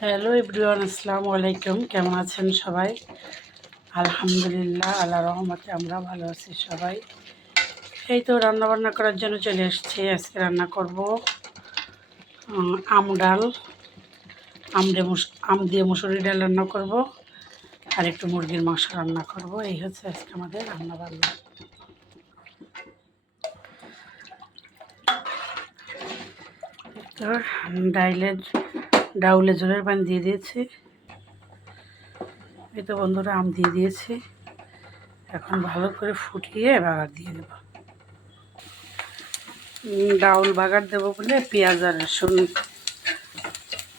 Hello everyone, আসসালামু আলাইকুম। কেমন আছেন সবাই? আলহামদুলিল্লাহ, আল্লাহর রহমতে আমরা ভালো আছি সবাই। এই তো রান্নাবান্না করার জন্য চলে এসেছি। আজকে রান্না করব আম ডাল, আম দিয়ে মুসুরি ডাল রান্না করব, আর একটু মুরগির মাংস রান্না করব। এই হচ্ছে আজকে আমাদের রান্নাবান্না। তো ডাউলে ঝোলের পানি দিয়ে দিয়েছি। এই তো বন্ধুরা, আম দিয়ে দিয়েছি। এখন ভালো করে ফুটিয়ে বাগার দিয়ে দেব। ডাউল বাগার দেবো বলে পেঁয়াজ আর রসুন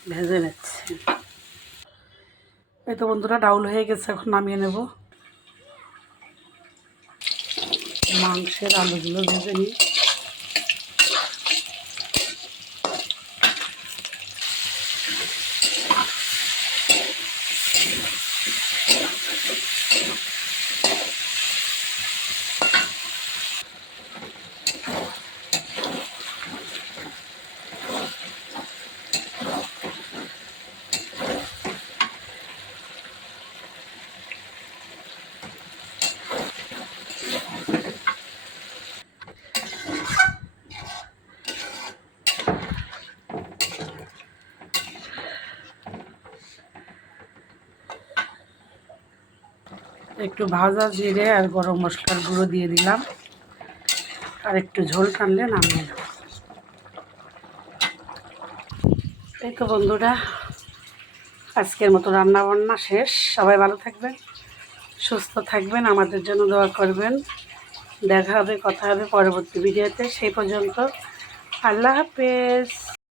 ভেজে নিচ্ছি। এই তো বন্ধুরা, ডাউল হয়ে গেছে, এখন নামিয়ে নেব। মাংসের আলুগুলো ভেজে নিই। একটু ভাজা জিরে আর গরম মশলার গুঁড়ো দিয়ে দিলাম, আর একটু ঝোল টানলে নামিয়ে নেব। এই তো বন্ধুরা, আজকের মতো রান্নাবান্না শেষ। সবাই ভালো থাকবেন, সুস্থ থাকবেন, আমাদের জন্য দোয়া করবেন। দেখা হবে, কথা হবে পরবর্তী ভিডিওতে। সেই পর্যন্ত আল্লাহ হাফেজ।